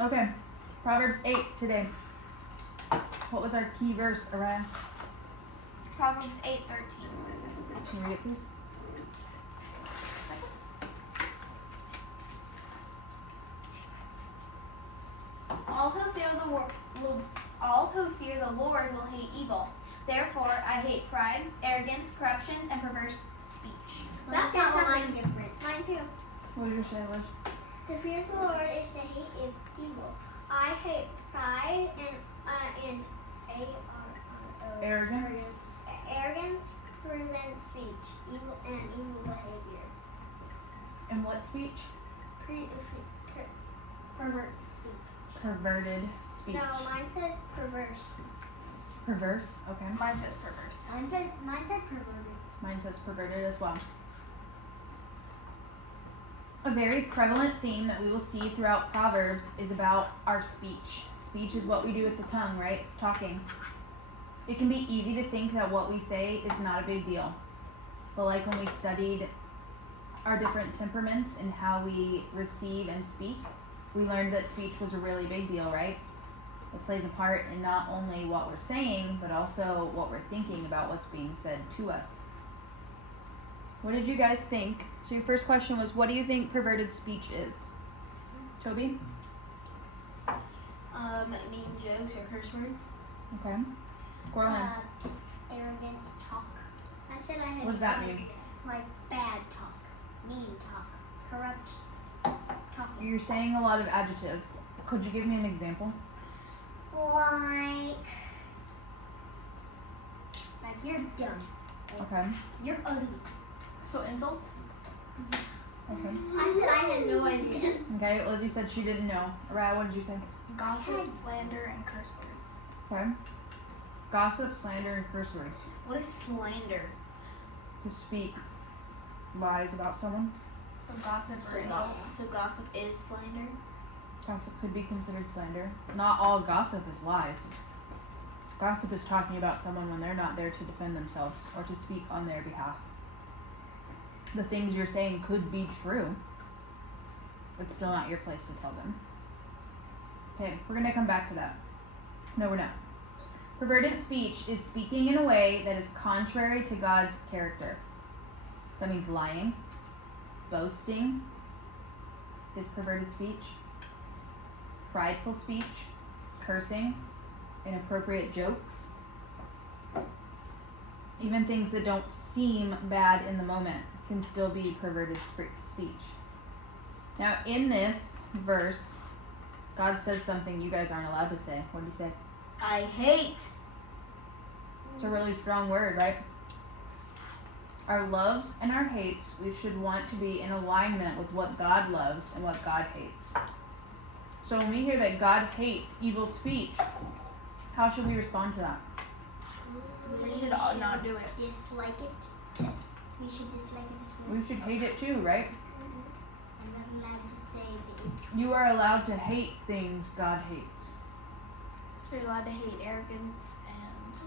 Okay. Proverbs 8 today. What was our key verse, Araya? Proverbs 8:13. Can you read it, please? All who fear the Lord will hate evil. Therefore, I hate pride, arrogance, corruption, and perverse speech. That's not something different. Mine too. What did you say, Liz? To fear the Lord is to hate evil. I hate pride and Arrogance. Arrogance prevents speech, evil behavior. And what speech? Perverse speech. Perverted speech. No, mine says perverse. Perverse? Okay. Mine says perverse. Mine said perverted. Mine says perverted as well. A very prevalent theme that we will see throughout Proverbs is about our speech. Speech is what we do with the tongue, right? It's talking. It can be easy to think that what we say is not a big deal. But like when we studied our different temperaments and how we receive and speak, we learned that speech was a really big deal, right? It plays a part in not only what we're saying, but also what we're thinking about what's being said to us. What did you guys think? So your first question was, what do you think perverted speech is? Toby? Mean jokes or curse words. Okay. Gorlin? Arrogant talk. I said I had. What does that mean? Like bad talk, mean talk, corrupt talk. You're saying a lot of adjectives. Could you give me an example? Like you're dumb. Okay. You're ugly. So insults? Okay. I said I had no idea. Okay. Lizzie said she didn't know. Araya, what did you say? Gossip, slander, and curse words. Okay. Gossip, slander, and curse words. What is slander? To speak lies about someone. So gossip or insults. So gossip is slander? Gossip could be considered slander. Not all gossip is lies. Gossip is talking about someone when they're not there to defend themselves or to speak on their behalf. The things you're saying could be true. It's still not your place to tell them. Okay, we're going to come back to that. No, we're not. Perverted speech is speaking in a way that is contrary to God's character. That means lying, boasting is perverted speech, prideful speech, cursing, inappropriate jokes, even things that don't seem bad in the moment can still be perverted speech. Now, in this verse, God says something you guys aren't allowed to say. What did he say? I hate. It's a really strong word, right? Our loves and our hates, we should want to be in alignment with what God loves and what God hates. So when we hear that God hates evil speech, how should we respond to that? We should all not do it. Dislike it. We should dislike it as well. We should hate it too, right? I'm not allowed to say the You are allowed to hate things God hates. So you're allowed to hate arrogance and...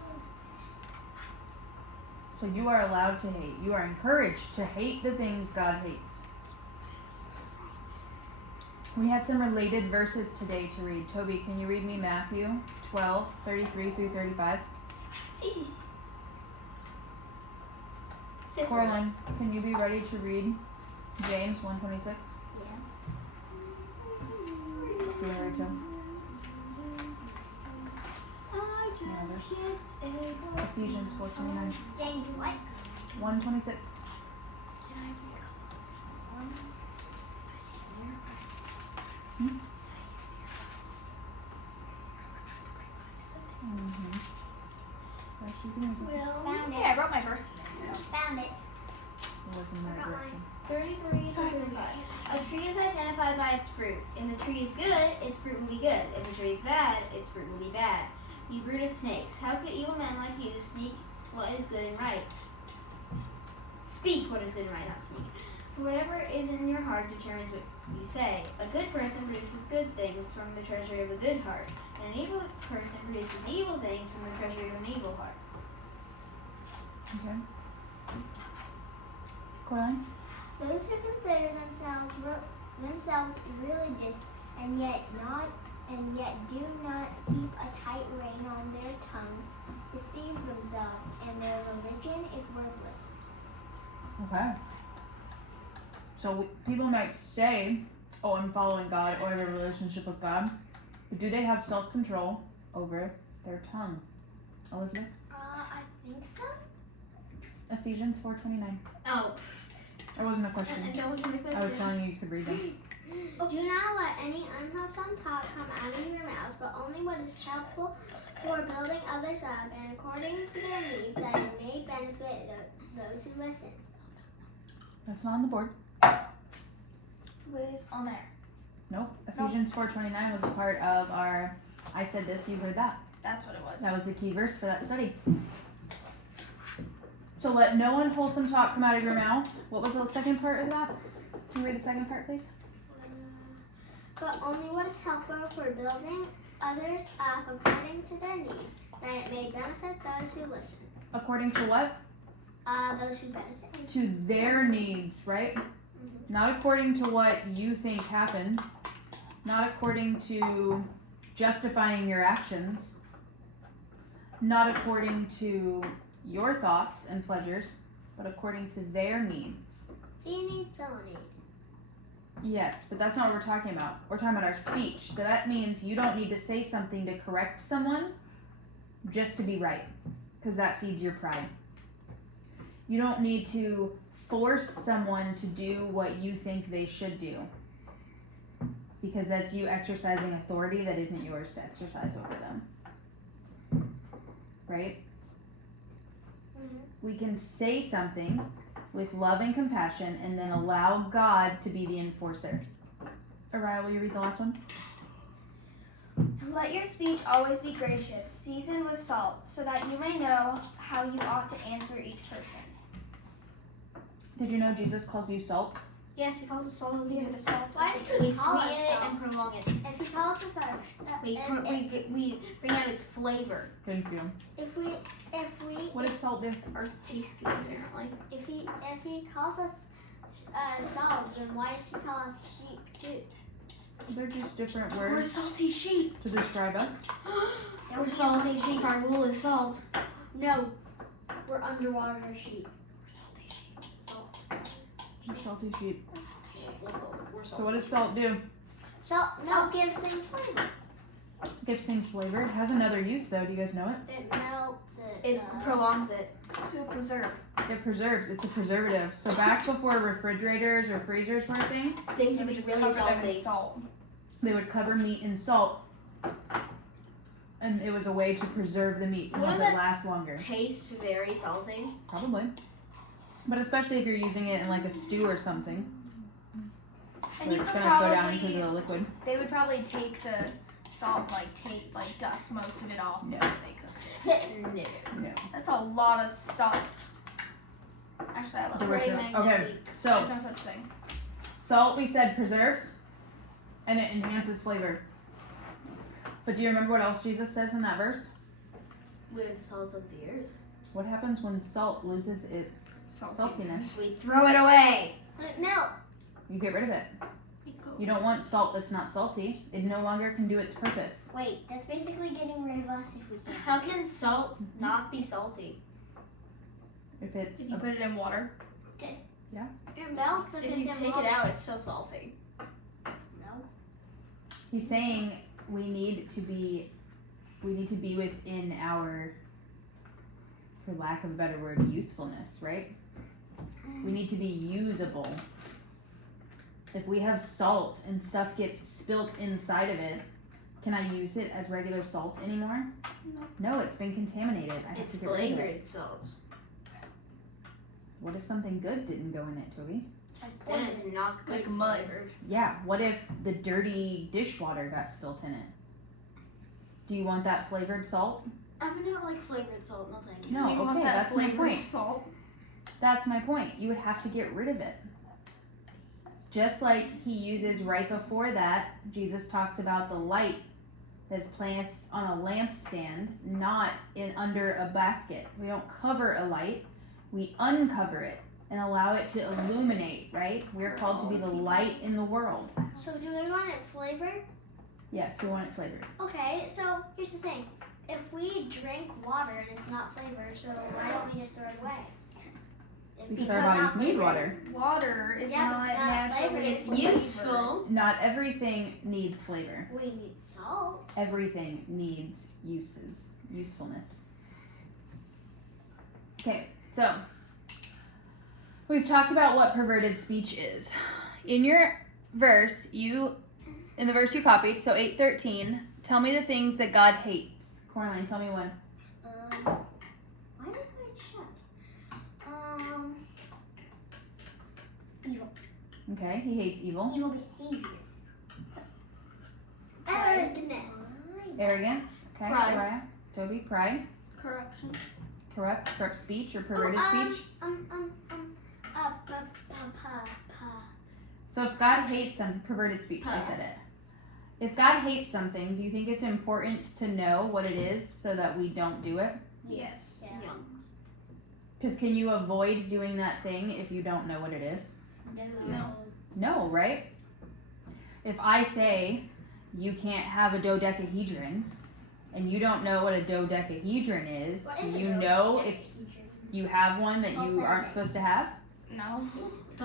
So you are allowed to hate. You are encouraged to hate the things God hates. We had some related verses today to read. Toby, can you read me Matthew 12, 33 through 35? Coraline, can you be ready to read James 1:26? Yeah. Do you want to read them? I just hit a... Ephesians 4:29. James what? 1:26. Found it. Yeah, I wrote my verse today. So. Found it. Working that direction. 33 to 35. A tree is identified by its fruit. If the tree is good, its fruit will be good. If the tree is bad, its fruit will be bad. You brood of snakes, how could evil men like you speak what is good and right? Speak what is good and right, not speak. For whatever is in your heart determines what you say. A good person produces good things from the treasury of a good heart, and an evil person produces evil things from the treasury of an evil heart. Okay. Coraline? Those who consider themselves religious and yet do not keep a tight rein on their tongues, deceive themselves, and their religion is worthless. Okay. So people might say, oh, I'm following God or I have a relationship with God. But do they have self-control over their tongue? Elizabeth? I think so. Ephesians 4:29. Oh. That wasn't a question. That wasn't a question. I was telling you could read them. Do not let any unwholesome talk come out of your mouths, but only what is helpful for building others up and according to their needs, that it may benefit those who listen. That's not on the board. Was on there. Nope. Ephesians 4:29 was a part of our I said this, you heard that. That's what it was. That was the key verse for that study. So let no unwholesome talk come out of your mouth. What was the second part of that? Can you read the second part, please? But only what is helpful for building others up according to their needs, that it may benefit those who listen. According to what? Those who benefit. To their needs, right? Not according to what you think happened. Not according to justifying your actions. Not according to your thoughts and pleasures, but according to their needs. So you need fill need. Yes, but that's not what we're talking about. We're talking about our speech. So that means you don't need to say something to correct someone just to be right, because that feeds your pride. You don't need to force someone to do what you think they should do, because that's you exercising authority that isn't yours to exercise over them. Right? We can say something with love and compassion and then allow God to be the enforcer. Araya, will you read the last one? Let your speech always be gracious, seasoned with salt, so that you may know how you ought to answer each person. Did you know Jesus calls you salt? Yes, he calls us salt of the earth. The salt. Why does We he call sweeten us it salt? and prolong it. If he calls us We bring out its flavor. Thank you. if we What does salt do? Or taste good, apparently. if he calls us salt, then why does he call us sheep too? They're just different We're words salty sheep. to describe us. We're salty sheep. Our wool is salt. No, we're underwater sheep. We're salty sheep. Salt. We're salty sheep. We're salty sheep. We're salt. So what does salt do? Salt gives things flavor. It gives things flavor. It has another use though. Do you guys know it? It melts it. It prolongs it. To preserve. It preserves. It's a preservative. So back before refrigerators or freezers were a thing, Things You would be just really cover them in salty. salt. they would cover meat in salt. And it was a way to preserve the meat to Wouldn't help it that last longer. Taste very salty. Probably. But especially if you're using it in like a stew or something. And where you it's could gonna go down into probably, the liquid. they would probably take the salt, dust most of it off No. before they cooked it. No. No. That's a lot of salt. Actually, I love The salt. richness. Very Okay. magnetic. So There's no such thing. salt, we said, preserves and it enhances flavor. But do you remember what else Jesus says in that verse? We're the salt of the earth. What happens when salt loses its saltiness? We throw it away. It melts. You get rid of it. You don't want salt that's not salty. It no longer can do its purpose. Wait, that's basically getting rid of us if we can. How can salt not be salty? If it's Did you put it in water? It melts if If it's you in take water. it out, it's still salty. No. he's saying we need to be within our, for lack of a better word, usefulness, right? We need to be usable. If we have salt and stuff gets spilt inside of it, can I use it as regular salt anymore? No, it's been contaminated. I have It's to get rid of it. flavored salt. What if something good didn't go in it, Toby? Then it's not good Like mud. flavored. Yeah, what if the dirty dishwater got spilt in it? Do you want that flavored salt? I'm not like flavored salt, no thank you. No, Do you want okay, that that's my flavored point. salt? That's my point. You would have to get rid of it. Just like he uses right before that, Jesus talks about the light that's placed on a lampstand, not in under a basket. We don't cover a light, we uncover it and allow it to illuminate, right? We're called to be the light in the world. So do they want it flavored? Yes, we want it flavored. Okay, so here's the thing. If we drink water and it's not flavored, so why don't we just throw it away? Because our bodies not need flavored. water. Water is Yeah, but not it's not naturally flavored. It's flavored. useful. Not everything needs flavor. We need salt. Everything needs usefulness. Okay, so we've talked about what perverted speech is. In your verse, in the verse you copied, so 8:13, tell me the things that God hates. Coraline, tell me one. Why did I shut? Evil. Okay, he hates evil. Evil behavior. Pride. Arrogance. Arrogance. Okay, Pride. Uriah. Toby, pride. Corruption. Corrupt speech or perverted speech. So if God hates some perverted speech, I said it. If God hates something, do you think it's important to know what it is so that we don't do it? Yes. Yeah. Young. Because can you avoid doing that thing if you don't know what it is? No. No, right? If I say you can't have a dodecahedron and you don't know what a dodecahedron is, What do is a you know if dodecahedron? you have one that you aren't supposed to have? No.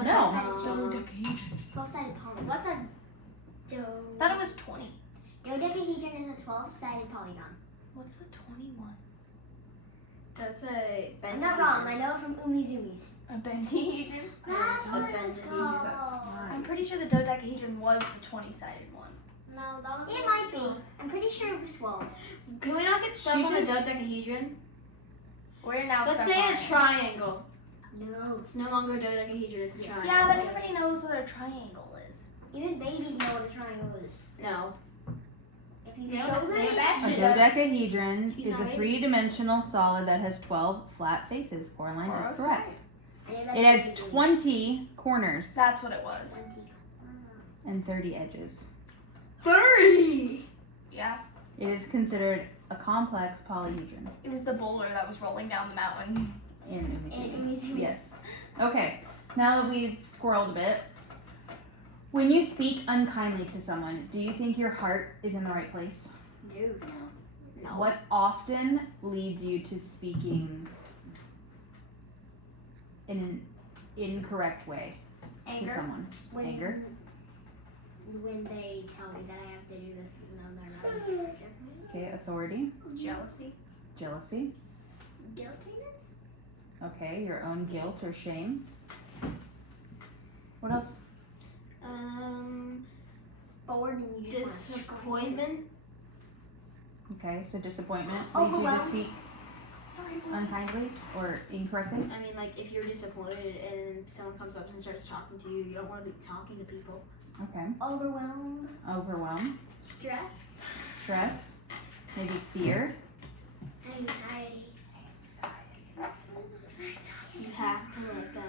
No. 12-sided polygon. What's a I thought it was 20. dodecahedron? Is a 12-sided polygon. What's the 21? That's a I'm not wrong. I know it from Umizumis. A bentahedron? That's a what it's bentahedron. called. I'm pretty sure the dodecahedron was the 20-sided one. No, that was. It might be. I'm pretty sure it was 12. Can we not get stuck She on the just- dodecahedron? We're now Let's stuck say on a it. triangle. No, it's no longer a dodecahedron, it's a triangle. Yeah, but everybody knows what a triangle is. Even babies know what a triangle is. No. If you Yeah, show them, they it, bet A She does. dodecahedron She's is not a ready. three-dimensional solid that has 12 flat faces. Coraline is That's correct. I know that It has from Umizumis. 20 corners That's what it was. 20. and 30 edges. 30! Yeah. It is considered a complex polyhedron It was the boulder that was rolling down the mountain. in And Umijiji. Umizumis. Yes. Okay, now that we've squirreled a bit, when you speak unkindly to someone, do you think your heart is in the right place? Dude. No. What often leads you to speaking in an incorrect way to Anger. someone? When, Anger? When they tell me that I have to do this even though they're not in charge of me. Okay, authority, Jealousy. jealousy. Guiltiness? Okay, your own guilt or shame. What else? Bored and you just wanna Disappointment. Okay, so disappointment leads you to Overwhelmed. speak Sorry. unkindly or incorrectly. I mean, like, if you're disappointed and someone comes up and starts talking to you, you don't want to be talking to people. Okay, Overwhelmed. overwhelm, Stress. stress, maybe fear. Anxiety. You have to let go.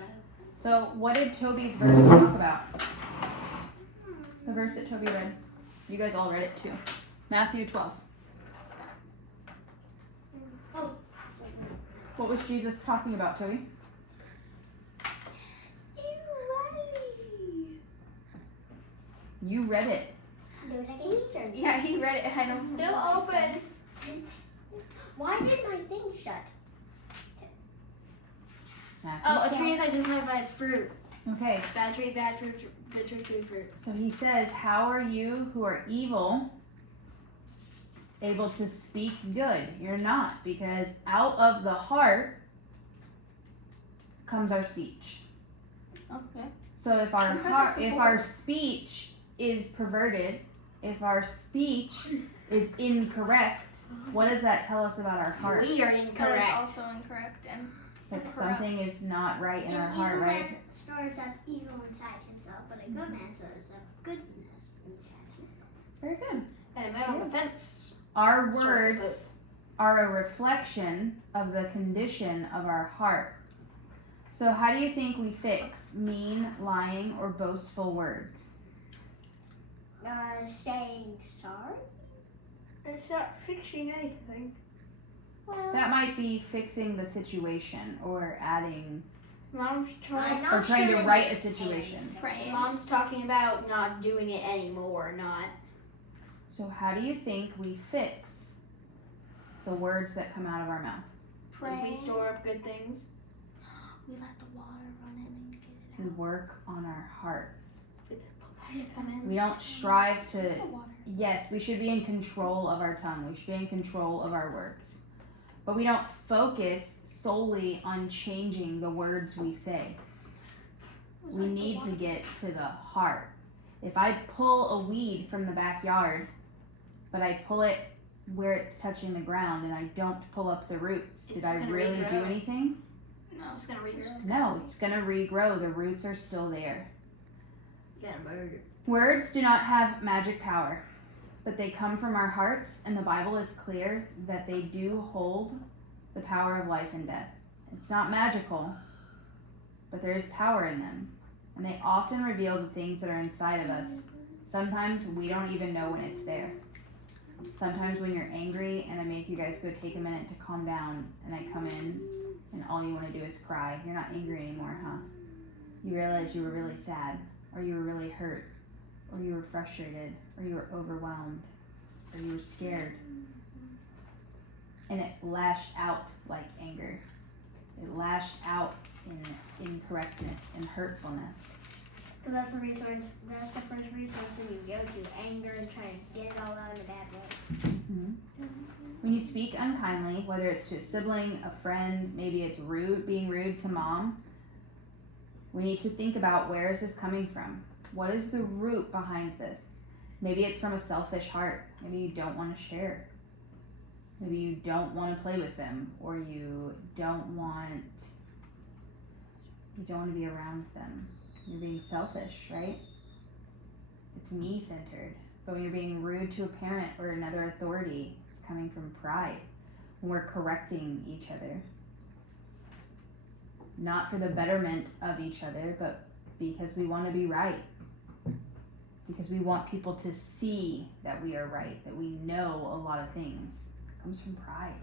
So, what did Toby's verse talk about? The verse that Toby read. You guys all read it too. Matthew 12. Oh. What was Jesus talking about, Toby? You read it. Dodecahedron. Yeah, he read it and it's still open. Why did my thing shut? Matthew Oh, a 12. tree is identified by its fruit. Okay, Bad tree, good tree, good fruit. so he says, how are you who are evil able to speak good? You're not, because out of the heart comes our speech. Okay. So if our I've heard heart, this if before. our speech is perverted, if our speech is incorrect, what does that tell us about our heart? We are But it's incorrect. also incorrect and That corrupt. something is not right in An our heart, evil right? man stores up evil inside himself, but a good man stores up goodness inside himself. Very good. And a man on the fence. Our Stores words both. are a reflection of the condition of our heart. So how do you think we fix mean, lying, or boastful words? Saying sorry? It's not fixing anything. Well, That might be fixing the situation or adding Mom's trying. I'm Or not trying to sure right a that situation. Praying. Mom's talking about not doing it anymore, not. So how do you think we fix the words that come out of our mouth? Praying. We store up good things. We let the water run in and get it We work on our heart. Come in. We don't strive to, Just the water. yes, we should be in control of our tongue. We should be in control of our words. But we don't focus solely on changing the words we say. We need to get to the heart. If I pull a weed from the backyard, but I pull it where it's touching the ground and I don't pull up the roots, It's did I gonna really do regrow. anything? No. It's just gonna regrow. No, it's gonna regrow. The roots are still there. You gotta murder. Words do not have magic power, but they come from our hearts, and the Bible is clear that they do hold the power of life and death. It's not magical, but there is power in them, and they often reveal the things that are inside of us. Sometimes we don't even know when it's there. Sometimes when you're angry and I make you guys go take a minute to calm down, and I come in and all you want to do is cry, you're not angry anymore, huh? You realize you were really sad, or you were really hurt, or you were frustrated, or you were overwhelmed, or you were scared. And it lashed out like anger. It lashed out in incorrectness and hurtfulness. So that's the resource. That's the first resource that you go to: anger and trying to get it all out in a bad way. When you speak unkindly, whether it's to a sibling, a friend, maybe it's being rude to mom, we need to think about, where is this coming from? What is the root behind this? Maybe it's from a selfish heart. Maybe you don't want to share. Maybe you don't want to play with them, or you don't want to be around them. You're being selfish, right? It's me-centered. But when you're being rude to a parent or another authority, it's coming from pride. When we're correcting each other, not for the betterment of each other, but because we want to be right. Because we want people to see that we are right, that we know a lot of things. It comes from pride.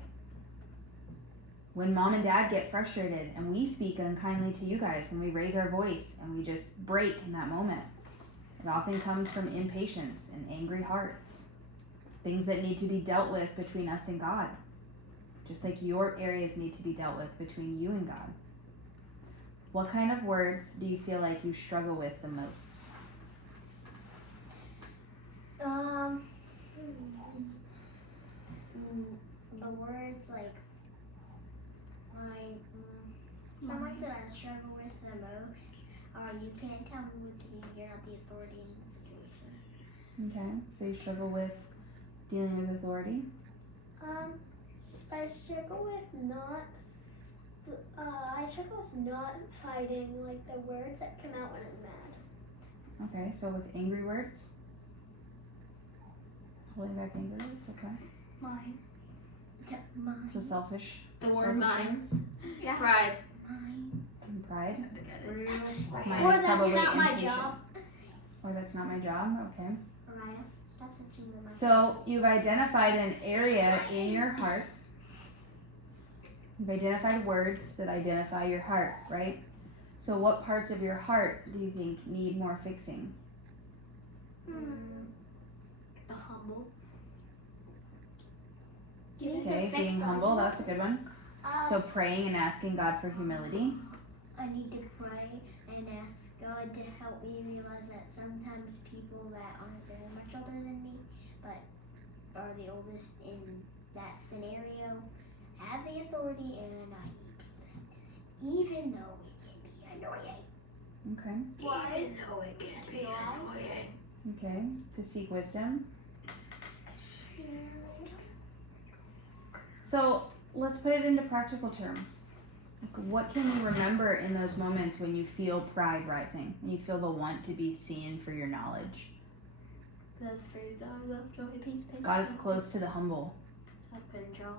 When mom and dad get frustrated and we speak unkindly to you guys, when we raise our voice and we just break in that moment, it often comes from impatience and angry hearts. Things that need to be dealt with between us and God. Just like your areas need to be dealt with between you and God. What kind of words do you feel like you struggle with the most? The words like some words that I struggle with the most are: you can't tell me what to do. You're not the authority in the situation. Okay, so you struggle with dealing with authority? I struggle with not. I struggle with not fighting, like the words that come out when I'm mad. Okay, so with angry words? Holding back angry words, okay. Mine. Mine. So selfish. The word selfish mine. words Yeah. Pride. Mine. And pride. Rude. Mine Or is that's probably not my impatience. job. Or that's not my job, okay. Mariah, stop touching the mouth. So you've identified an area in your heart. You've identified words that identify your heart, right? So what parts of your heart do you think need more fixing? The humble. You need Okay, to fix being the humble, that's a good one. So praying and asking God for humility. I need to pray and ask God to help me realize that sometimes people that aren't very much older than me, but are the oldest in that scenario, have the authority, and I need to listen to them, even though it can be annoying. Okay. Even though it can be annoying. Okay. To seek wisdom. So let's put it into practical terms. Like, what can you remember in those moments when you feel pride rising, when you feel the want to be seen for your knowledge? Those foods are love, joy, peace, patience. God is close to the humble. Self-control.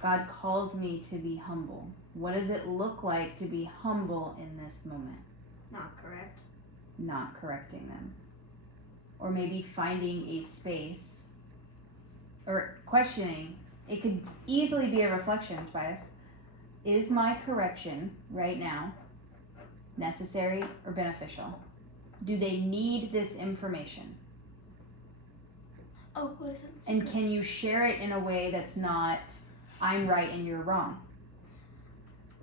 God calls me to be humble. What does it look like to be humble in this moment? Not correct. Not correcting them. Or maybe finding a space or questioning. It could easily be a reflection, Tobias. is my correction right now necessary or beneficial? Do they need this information? Oh, what is it? And can you share it in a way that's not, I'm right and you're wrong?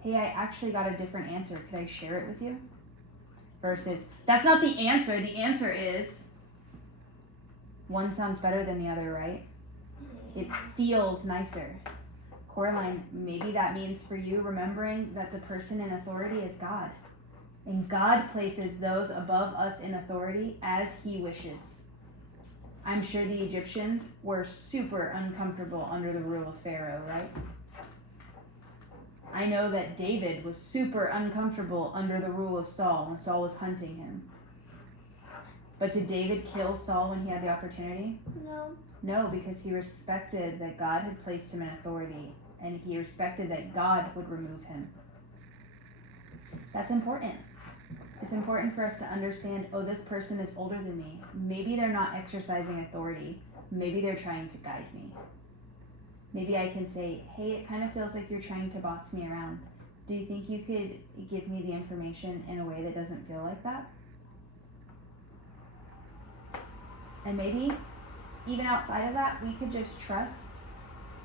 Hey, I actually got a different answer. Could I share it with you? Versus, that's not the answer. The answer is, one sounds better than the other, right? It feels nicer. Coraline, maybe that means for you remembering that the person in authority is God. And God places those above us in authority as he wishes. I'm sure the Egyptians were super uncomfortable under the rule of Pharaoh, right? I know that David was super uncomfortable under the rule of Saul when Saul was hunting him. But did David kill Saul when he had the opportunity? No. No, because he respected that God had placed him in authority, and he respected that God would remove him. That's important. It's important for us to understand, oh, this person is older than me. Maybe they're not exercising authority. Maybe they're trying to guide me. Maybe I can say, hey, it kind of feels like you're trying to boss me around. Do you think you could give me the information in a way that doesn't feel like that? And maybe, even outside of that, we could just trust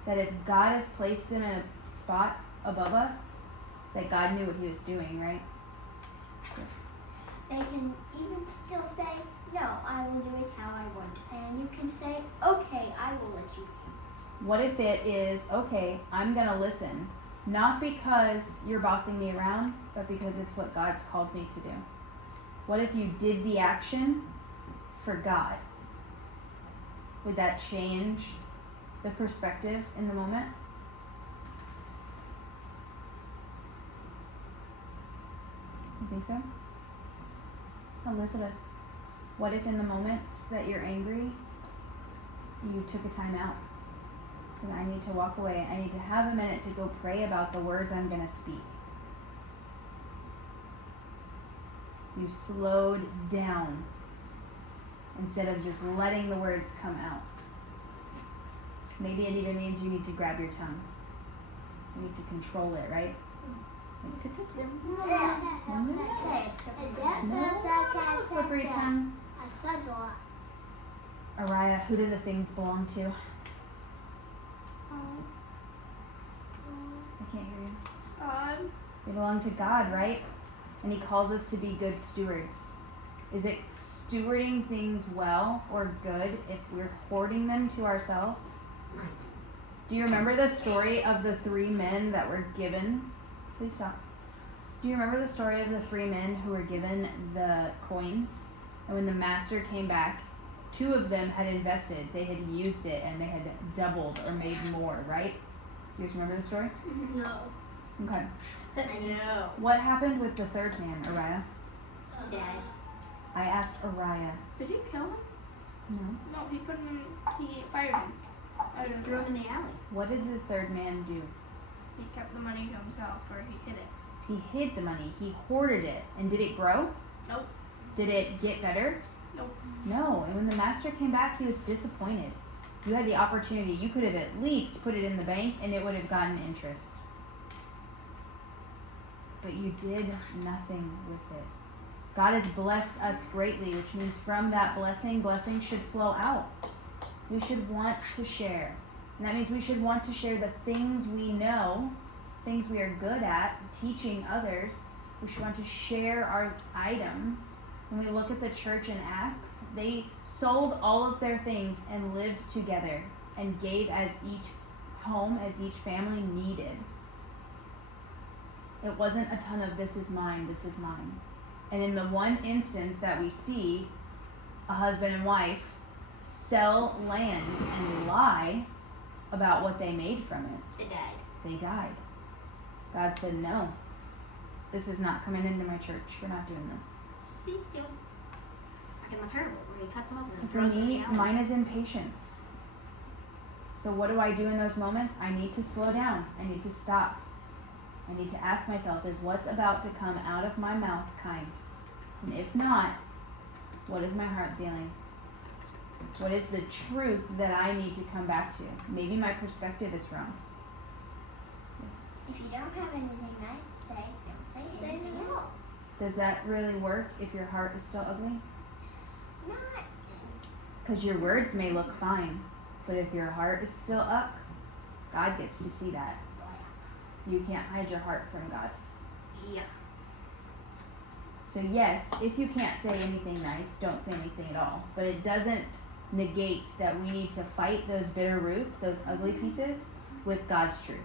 that if God has placed them in a spot above us, that God knew what he was doing, right? Yes. They can even still say, no, I will do it how I want. And you can say, okay, I will let you. What if it is, okay, I'm going to listen, not because you're bossing me around, but because it's what God's called me to do? What if you did the action for God? Would that change the perspective in the moment? You think so? Elizabeth, what if in the moments that you're angry, you took a time out? And I need to walk away. I need to have a minute to go pray about the words I'm going to speak. You slowed down instead of just letting the words come out. Maybe it even means you need to grab your tongue. You need to control it, right? No, slippery tongue. I fudge a lot. Araya, who do the things belong to? I can't hear you. They belong to God, right? And he calls us to be good stewards. Is it stewarding things well or good if we're hoarding them to ourselves? Do you remember the story of the 3 men that were given? Please stop. Do you remember the story of the 3 men who were given the coins? And when the master came back, 2 of them had invested. They had used it and they had doubled or made more, right? Do you guys remember the story? No. Okay. I know. What happened with the 3rd man, Araya? Dad. I asked Araya. Did you kill him? No. No, he put him in, he fired him. I don't Threw him in the alley. What did the 3rd man do? He kept the money to himself, or he hid it. He hid the money. He hoarded it. And did it grow? Nope. Did it get better? Nope. No. And when the master came back, he was disappointed. You had the opportunity. You could have at least put it in the bank and it would have gotten interest. But you did nothing with it. God has blessed us greatly, which means from that blessing should flow out. We should want to share. And that means we should want to share the things we know, things we are good at, teaching others. We should want to share our items. When we look at the church in Acts, they sold all of their things and lived together and gave as each home, as each family needed. It wasn't a ton of this is mine, this is mine. And in the one instance that we see, a husband and wife sell land and lie about what they made from it. They died. They died. God said, no, this is not coming into my church. We're not doing this. See you. Like in the parable where he cuts them up So and for throws them in me, the alley. mine is impatience. So what do I do in those moments? I need to slow down. I need to stop. I need to ask myself, is what's about to come out of my mouth kind? And if not, what is my heart feeling? What is the truth that I need to come back to? Maybe my perspective is wrong. Yes. If you don't have anything nice to say, don't say anything at all. Does that really work if your heart is still ugly? Not. Because your words may look fine, but if your heart is still up, God gets to see that. You can't hide your heart from God. Yeah. So yes, if you can't say anything nice, don't say anything at all. But it doesn't negate that we need to fight those bitter roots, those ugly pieces, with God's truth.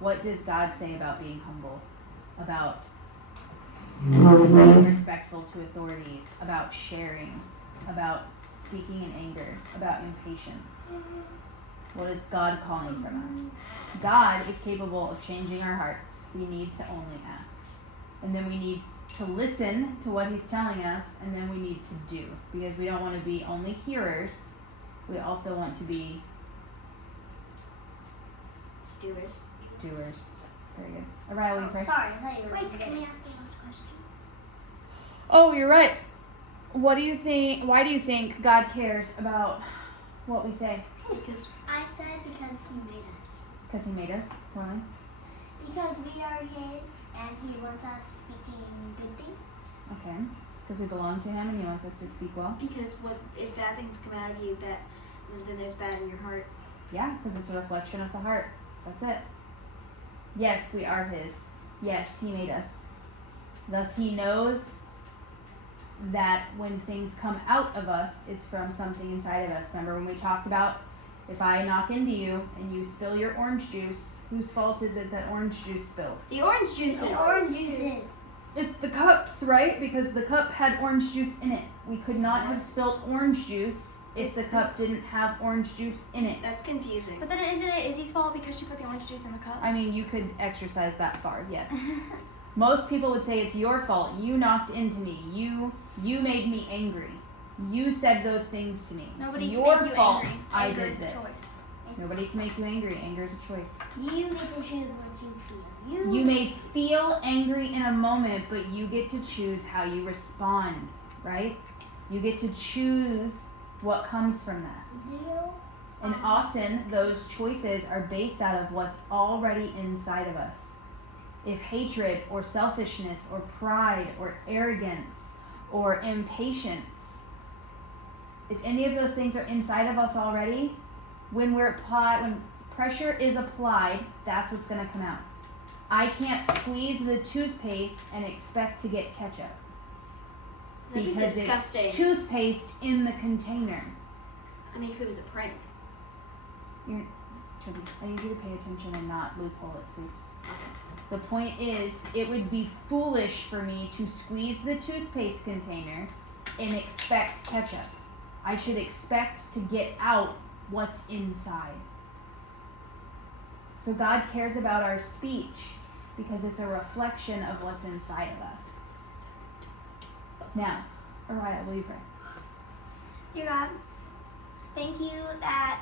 What does God say about being humble? About being respectful to authorities, about sharing, about speaking in anger, about impatience? What is God calling from us? God is capable of changing our hearts. We need to only ask. And then we need to listen to what he's telling us, and then we need to do. Because we don't want to be only hearers. We also want to be Doers. doers. Very good. Araya, will you pray? Sorry, I thought you were Wait, going can we ask the last question? Oh, you're right. What do you think? Why do you think God cares about what we say? Because I said because he made us. Because he made us. Why? Because we are his and he wants us speaking good things. Okay. Because we belong to him and he wants us to speak well. Because what if bad things come out of you, that then there's bad in your heart. Yeah, because it's a reflection of the heart. That's it. Yes, we are his. Yes, he made us. Thus he knows that when things come out of us, it's from something inside of us. Remember when we talked about if I knock into you and you spill your orange juice, whose fault is it that orange juice spilled? The orange juices. Orange juices. It's the cups, right? Because the cup had orange juice in it. We could not have spilled orange juice if the cup didn't have orange juice in it. That's confusing. But then isn't it Izzy's fault because she put the orange juice in the cup? I mean, you could exercise that far, yes. Most people would say it's your fault. You knocked into me. You made me angry. You said those things to me. Nobody it's can your make you fault angry. I Anger did is a this. choice. Nobody can make you angry. Anger is a choice. You get to choose what you feel. You may feel angry in a moment, but you get to choose how you respond, right? You get to choose what comes from that. And often those choices are based out of what's already inside of us. If hatred or selfishness or pride or arrogance or impatience, if any of those things are inside of us already, when pressure is applied, that's what's going to come out. I can't squeeze the toothpaste and expect to get ketchup. That'd be Because disgusting. it's toothpaste in the container. I mean, if it was a prank. Toby, I need you to pay attention and not loophole it, please. The point is, it would be foolish for me to squeeze the toothpaste container and expect ketchup. I should expect to get out what's inside. So God cares about our speech because it's a reflection of what's inside of us. Now, Araya, will you pray? Dear God, thank you that